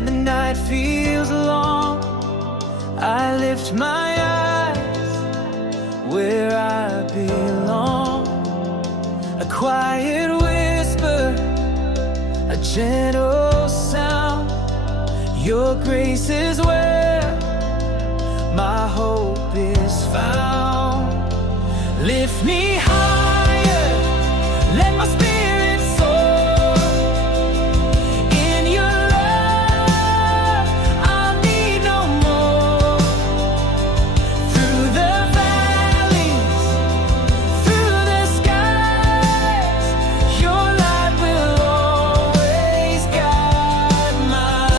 and the night feels long, I lift my eyes where I belong. A quiet whisper, a gentle sound. Your grace is where my hope is found. Lift me high